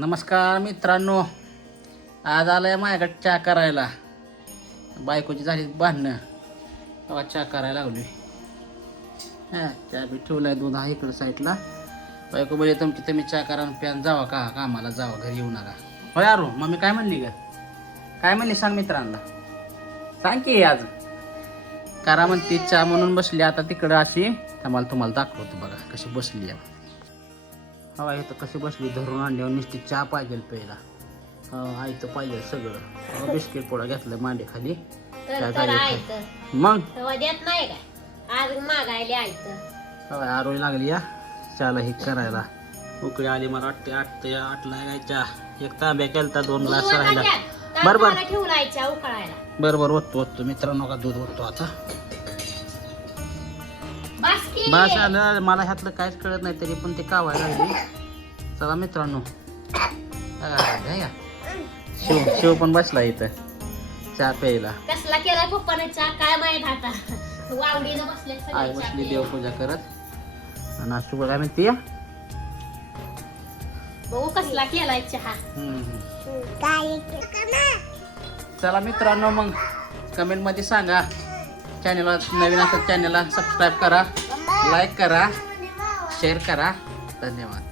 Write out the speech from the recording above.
नमस्कार मित्रांनो, आज आलाय माझ्याकडे चहा करायला. बायकोची झाली भांडणं, तेव्हा चहा करायला लागली. चहा बी ठेवलाय, दूध आहे इकडं साईडला. बायको बोलले तुमची तुम्ही चहा करा आणि प्यान जावा, का कामाला जावा, घरी येऊ नका. होय अरू, मम्मी काय म्हणली ग? काय म्हणली सांग मित्रांना, सांग की. आज करा म्हणते चहा म्हणून बसली. आता तिकडं अशी तुम्हाला दाखवतो बघा कशी बसली आहे. हवा इथं कशी बसली, धरून आणल्यावर नुसती चहा पाहिजे प्यायला. आईचं पाहिजे सगळं. बिस्किट पोळा घेतलं मांडे खाली. मग आरोळी लागली या चहाला ही करायला. उकळी आली, मला वाटते 8ला चहा. एक तांब्या केलता, 2 ग्लास राहिला. बरोबर ओततो मित्रांनो, का दूध ओततो आता. बस आलं, मला ह्यातलं काहीच कळत नाही तरी पण ते कावायला लागली. चला मित्रांनो, शिव पण बसला इथं चहा प्यायला. कसला केला पप्पाने चहा काय माहित आता. वावडीनं बसले आई बसली देवपूजा करत. आणि आज काय म्हणते, बघू कसला केलाय चहा. चला मित्रांनो, मग कमेंट मध्ये सांगा. चॅनलला नवीन असतात चॅनलला सबस्क्राईब करा, लाईक करा, शेअर करा. धन्यवाद.